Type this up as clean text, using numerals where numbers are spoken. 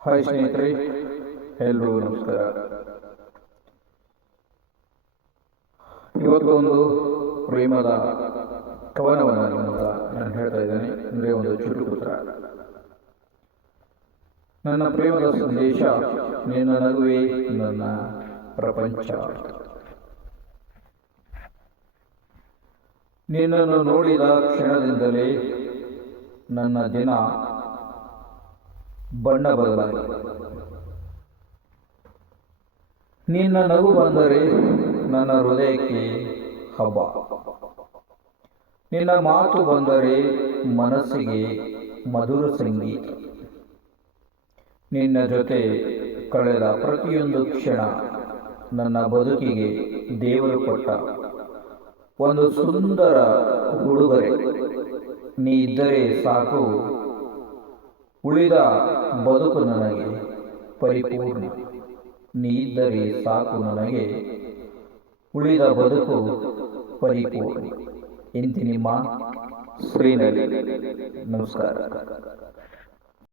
Hi ಸ್ನೇಹಿತರೆ, ಎಲ್ರಿಗೂ ನಮಸ್ಕಾರ. ಇವತ್ತು ಒಂದು ಪ್ರೇಮದ ಕವನವನ್ನು ನಿಮ್ಮಿಂದ ನಾನು ಹೇಳ್ತಾ ಇದ್ದೇನೆ. ಅಂದರೆ ಒಂದು ಚುಟುಕುತ್ರ. ನನ್ನ ಪ್ರೇಮದ ಸಂದೇಶ, ನಿನ್ನ ನಗುವೆ ನನ್ನ ಪ್ರಪಂಚ. ನಿನ್ನನ್ನು ನೋಡಿದ ಕ್ಷಣದಿಂದಲೇ ನನ್ನ ದಿನ ಬಣ್ಣ ಬದಲಾಗಿದೆ. ನಿನ್ನ ನಗು ಬಂದರೆ ನನ್ನ ಹೃದಯಕ್ಕೆ ಹಬ್ಬ. ನಿನ್ನ ಮಾತು ಬಂದರೆ ಮನಸ್ಸಿಗೆ ಮಧುರ ಸಂಗೀತ. ನಿನ್ನ ಜೊತೆ ಕಳೆದ ಪ್ರತಿಯೊಂದು ಕ್ಷಣ ನನ್ನ ಬದುಕಿಗೆ ದೇವರು ಕೊಟ್ಟ ಒಂದು ಸುಂದರ ಉಡುಗೊರೆ. ನೀ ಇದ್ದರೆ ಸಾಕು, ಉಳಿದ ಬದುಕು ನನಗೆ ಪರಿಪೂರ್ಣ. ನೀ ಇದ್ದರೆ ಸಾಕು, ನನಗೆ ಉಳಿದ ಬದುಕು ಪರಿಪೂರ್ಣ. ಇಂತಿ ನಿಮ್ಮ ಶ್ರೀನರಿ. ನಮಸ್ಕಾರ.